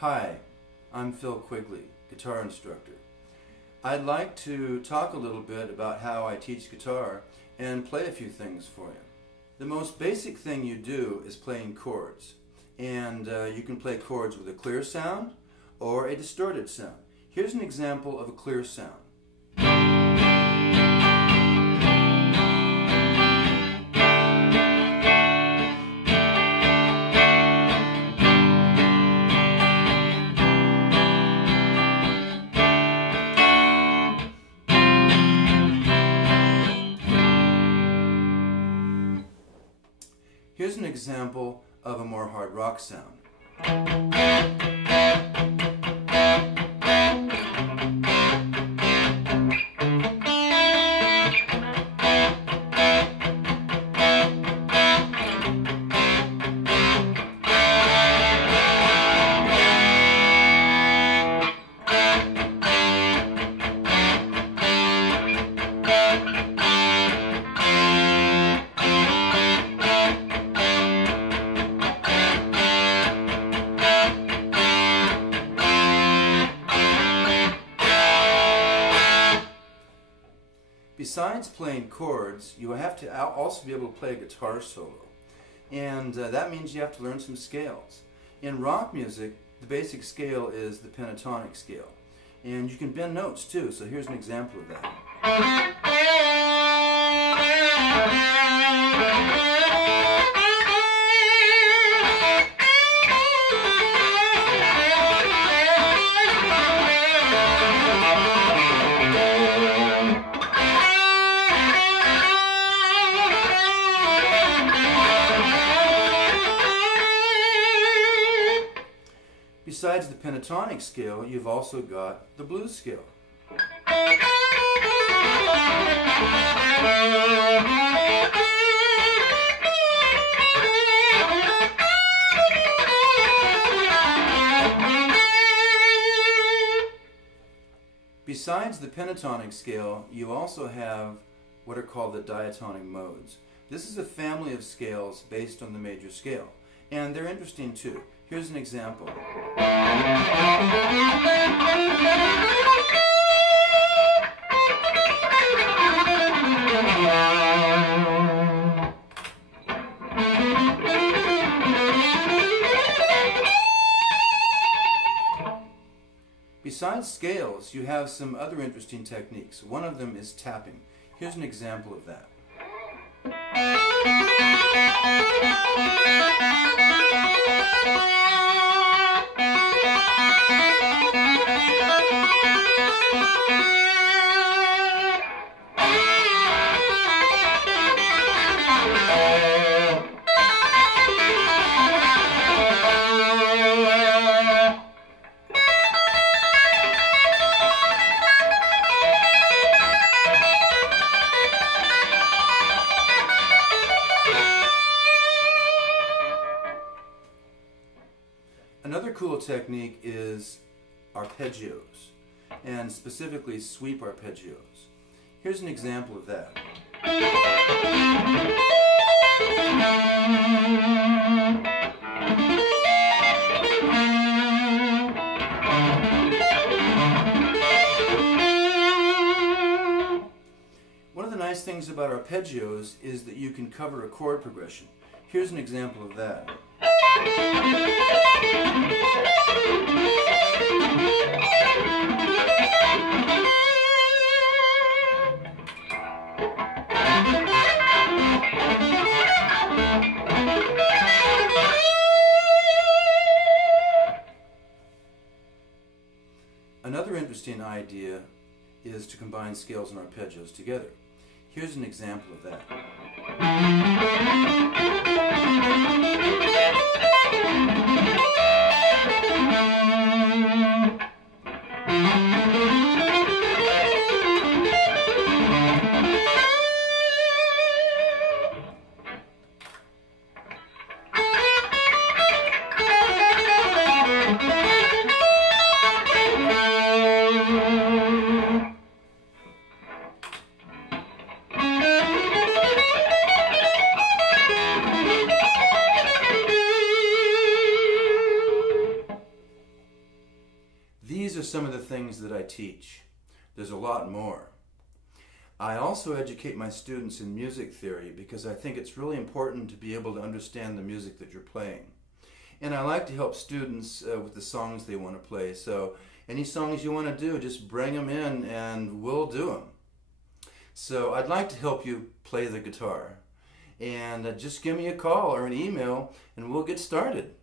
Hi, I'm Phil Quigley, guitar instructor. I'd like to talk a little bit about how I teach guitar and play a few things for you. The most basic thing you do is playing chords, and you can play chords with a clear sound or a distorted sound. Here's an example of a clear sound. Here's an example of a more hard rock sound. Besides playing chords, you have to also be able to play a guitar solo. And that means you have to learn some scales. In rock music, the basic scale is the pentatonic scale. And you can bend notes too, so here's an example of that. Besides the pentatonic scale, you've also got the blues scale. Besides the pentatonic scale, you also have what are called the diatonic modes. This is a family of scales based on the major scale, and they're interesting too. Here's an example. Besides scales, you have some other interesting techniques. One of them is tapping. Here's an example of that. Another cool technique is arpeggios, and specifically sweep arpeggios. Here's an example of that. One of the nice things about arpeggios is that you can cover a chord progression. Here's an example of that. Another interesting idea is to combine scales and arpeggios together. Here's an example of that. these are some of the things that I teach. There's a lot more. I also educate my students in music theory because I think it's really important to be able to understand the music that you're playing. And I like to help students with the songs they want to play. So any songs you want to do, just bring them in and we'll do them. So I'd like to help you play the guitar. And just give me a call or an email and we'll get started.